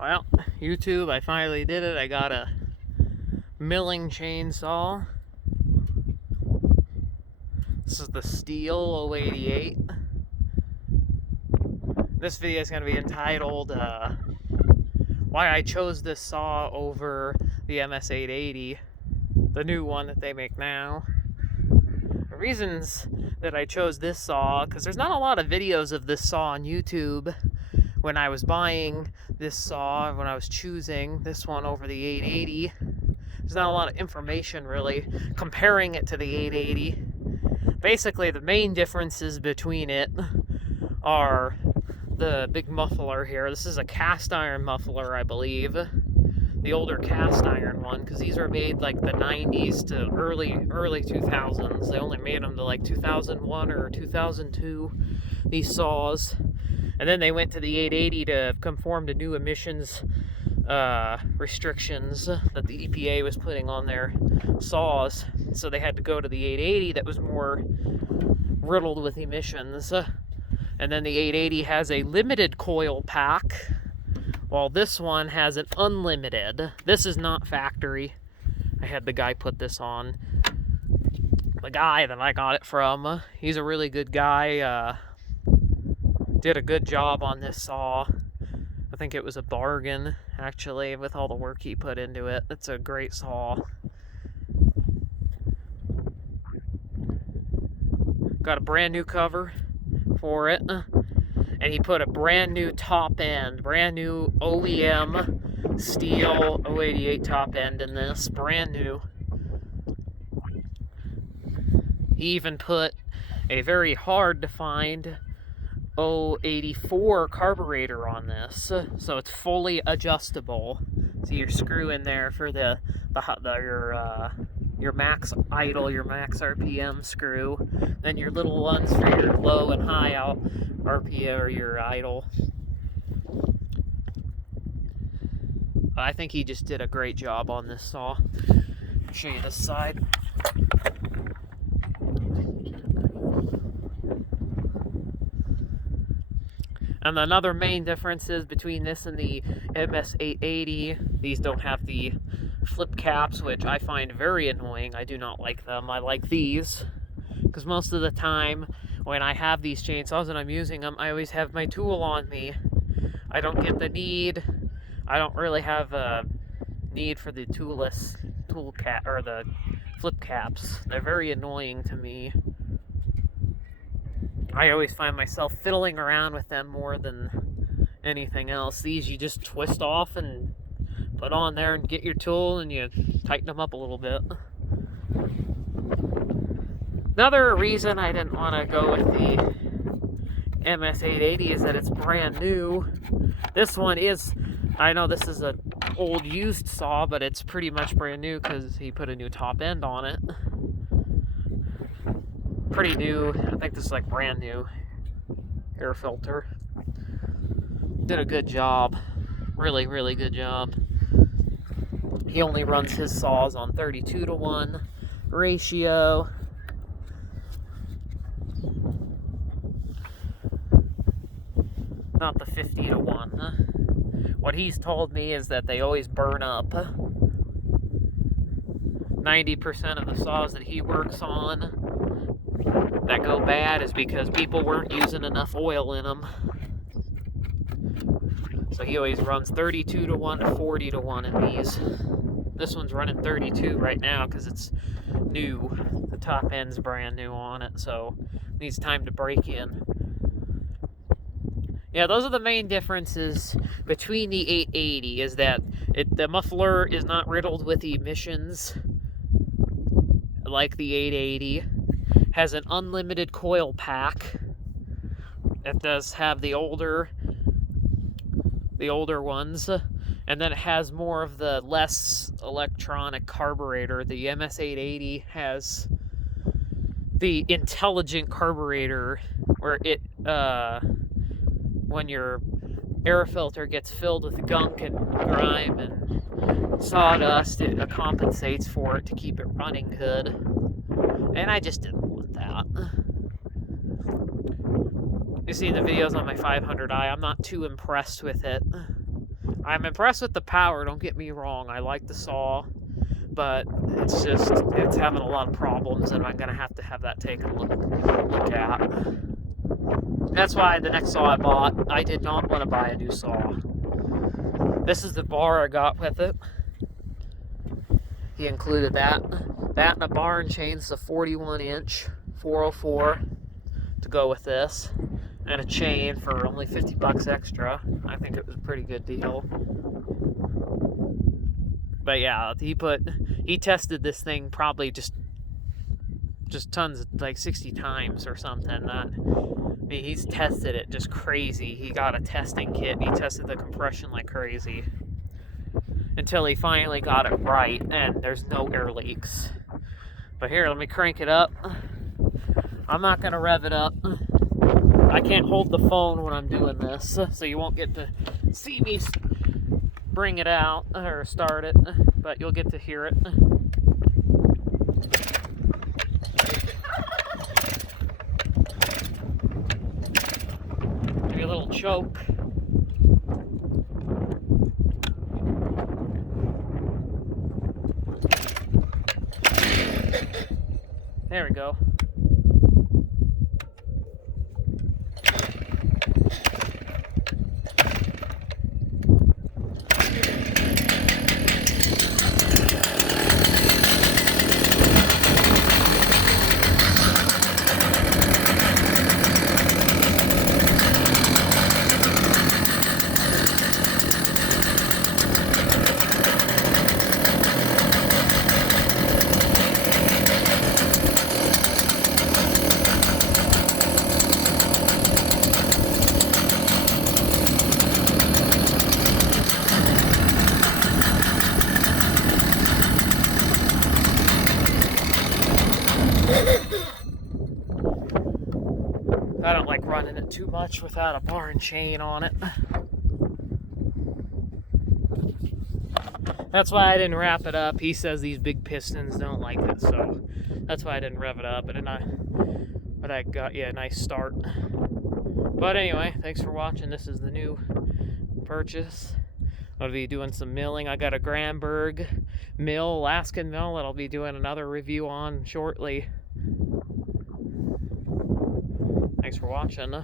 Well, YouTube, I finally did it. I got a milling chainsaw. This is the Stihl 088. This video is going to be entitled why I chose this saw over the MS-880, the new one that they make now. The reasons that I chose this saw, because there's not a lot of videos of this saw on YouTube. When I was buying this saw, when I was choosing this one over the 880, there's not a lot of information really comparing it to the 880. Basically, the main differences between it are the big muffler here. This is a cast iron muffler, I believe. The older cast iron one, because these were made like the 90s to early 2000s. They only made them to like 2001 or 2002, these saws. And then they went to the 880 to conform to new emissions restrictions that the EPA was putting on their saws. So they had to go to the 880 that was more riddled with emissions. And then the 880 has a limited coil pack, while this one has an unlimited. This is not factory. I had the guy put this on. The guy that I got it from, he's a really good guy. Did a good job on this saw. I think it was a bargain, actually, with all the work he put into it. It's a great saw. Got a brand new cover for it. And he put a brand new top end, brand new OEM Stihl 088 top end in this, brand new. He even put a very hard to find 084 carburetor on this, so it's fully adjustable. So your screw in there for your max idle, your max RPM screw, then your little ones for your low and high out RPM or your idle. I think he just did a great job on this saw. I'll show you this side. And another main difference is between this and the MS-880, these don't have the flip caps, which I find very annoying. I do not like them. I like these, because most of the time when I have these chainsaws and I'm using them, I always have my tool on me. I don't get the need. I don't really have a need for the toolless tool cap or the flip caps. They're very annoying to me. I always find myself fiddling around with them more than anything else. These you just twist off and put on there and get your tool and you tighten them up a little bit. Another reason I didn't want to go with the MS-880 is that it's brand new. This one is, I know this is an old used saw, but it's pretty much brand new because he put a new top end on it. Pretty new. I think this is like brand new air filter. Did a good job. Really, really good job. He only runs his saws on 32:1 ratio. Not the 50:1. What he's told me is that they always burn up. 90% of the saws that he works on that go bad is because people weren't using enough oil in them. So he always runs 32:1 to 40:1 in these. This one's running 32 right now because it's new. The top end's brand new on it, so it needs time to break in. Yeah, those are the main differences between the 880, is that the muffler is not riddled with emissions like the 880. Has an unlimited coil pack. It does have the older ones, and then it has more of the less electronic carburetor. The MS-880 has the intelligent carburetor, where it when your air filter gets filled with gunk and grime and sawdust, it compensates for it to keep it running good. And I just didn't want that. You see the videos on my 500i, I'm not too impressed with it. I'm impressed with the power, don't get me wrong. I like the saw, but it's having a lot of problems, and I'm gonna have to have that taken a look at. That's why the next saw I bought, I did not want to buy a new saw. This is the bar I got with it. He included that and a bar and chain. It's a 41-inch 404 to go with this, and a chain for only 50 bucks extra. I think it was a pretty good deal. But yeah, he tested this thing probably just tons, like 60 times or something. I mean, he's tested it just crazy. He got a testing kit and he tested the compression like crazy until he finally got it right, and there's no air leaks. But here, let me crank it up. I'm not gonna rev it up. I can't hold the phone when I'm doing this, so you won't get to see me bring it out or start it, but you'll get to hear it. Maybe a little choke. There we go. I don't like running it too much without a bar and chain on it. That's why I didn't wrap it up. He says these big pistons don't like it, so that's why I didn't rev it up. But I got you a nice start. But anyway, thanks for watching. This is the new purchase. I'll be doing some milling. I got a Granberg mill, Alaskan mill, that I'll be doing another review on shortly. Thanks for watching.